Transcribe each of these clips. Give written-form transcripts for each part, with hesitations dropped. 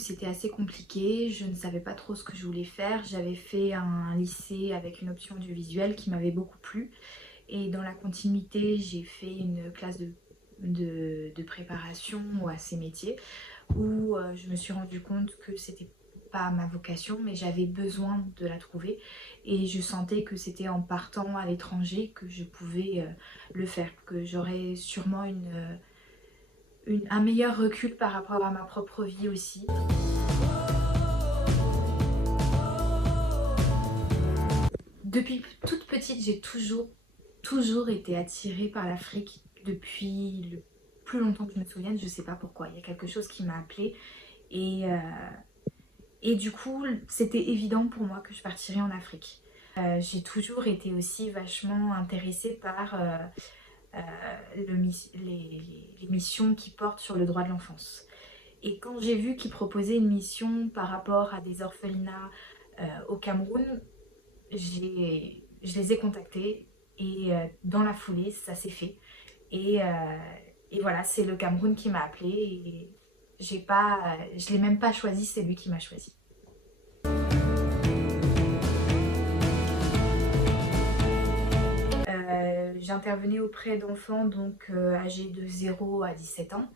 c'était assez compliqué, je ne savais pas trop ce que je voulais faire. J'avais fait un lycée avec une option audiovisuelle qui m'avait beaucoup plu. Et dans la continuité, j'ai fait une classe de préparation à ces métiers où je me suis rendu compte que c'était pas ma vocation, mais j'avais besoin de la trouver. Et je sentais que c'était en partant à l'étranger que je pouvais le faire, que j'aurais sûrement un meilleur recul par rapport à ma propre vie aussi. Depuis toute petite, j'ai toujours été attirée par l'Afrique depuis le plus longtemps que je me souvienne. Je sais pas pourquoi, il y a quelque chose qui m'a appelée et, euh, et du coup c'était évident pour moi que je partirais en Afrique. J'ai toujours été aussi vachement intéressée par euh, les missions qui portent sur le droit de l'enfance. Et quand j'ai vu qu'ils proposaient une mission par rapport à des orphelinats au Cameroun, je les ai contactés et dans la foulée, ça s'est fait. Et, euh, et voilà, c'est le Cameroun qui m'a appelée et je l'ai même pas choisi, c'est lui qui m'a choisi. J'intervenais auprès d'enfants donc âgés de 0 à 17 ans.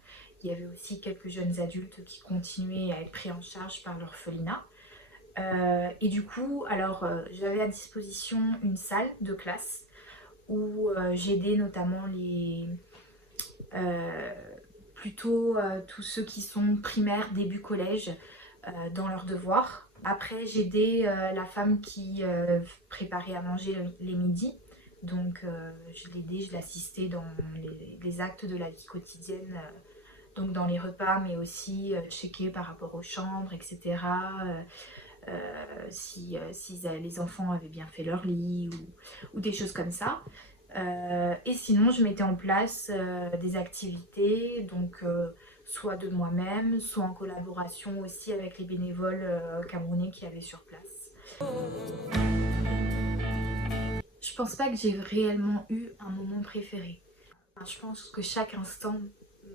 Il y avait aussi quelques jeunes adultes qui continuaient à être pris en charge par l'orphelinat. Et du coup, alors j'avais à disposition une salle de classe où j'aidais notamment euh, tous ceux qui sont primaires, début collège, dans leurs devoirs. Après, j'aidais la femme qui préparait à manger les midis. Donc, je l'aidais, je l'assistais dans les actes de la vie quotidienne, donc dans les repas, mais aussi checker par rapport aux chambres, etc. Si les enfants avaient bien fait leur lit ou des choses comme ça. Et sinon, je mettais en place des activités, donc soit de moi-même, soit en collaboration aussi avec les bénévoles camerounais qui avaient sur place. Je pense pas que j'ai réellement eu un moment préféré. Enfin, je pense que chaque instant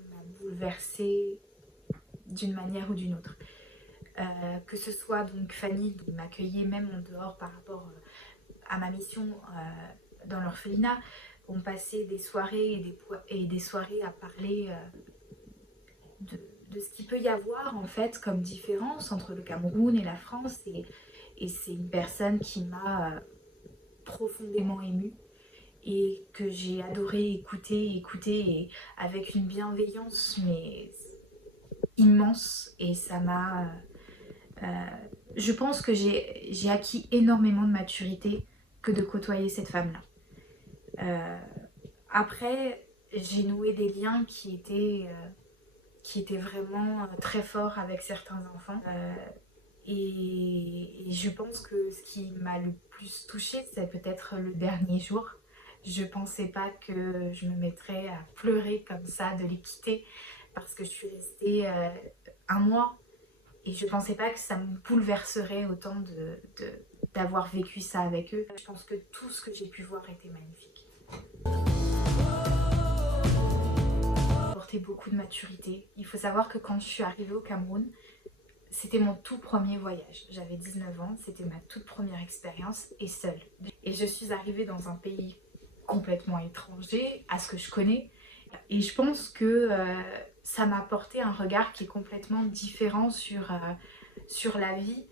m'a bouleversée d'une manière ou d'une autre. Que ce soit donc Fanny qui m'accueillait même en dehors par rapport à ma mission dans l'orphelinat. On passait des soirées et des soirées à parler de ce qu'il peut y avoir en fait comme différence entre le Cameroun et la France. Et c'est une personne qui m'a profondément émue et que j'ai adoré écouter et avec une bienveillance mais immense. Et ça m'a je pense que j'ai acquis énormément de maturité que de côtoyer cette femme-là. Euh, Après, j'ai noué des liens qui étaient vraiment très forts avec certains enfants. Et je pense que ce qui m'a le plus touchée, c'est peut-être le dernier jour. Je pensais pas que je me mettrais à pleurer comme ça de les quitter parce que je suis restée un mois et je pensais pas que ça me bouleverserait autant d'avoir vécu ça avec eux. Je pense que tout ce que j'ai pu voir était magnifique. Apporté beaucoup de maturité. Il faut savoir que quand je suis arrivée au Cameroun, c'était mon tout premier voyage. J'avais 19 ans, c'était ma toute première expérience et seule. Et je suis arrivée dans un pays complètement étranger à ce que je connais. Et je pense que ça m'a apporté un regard qui est complètement différent sur la vie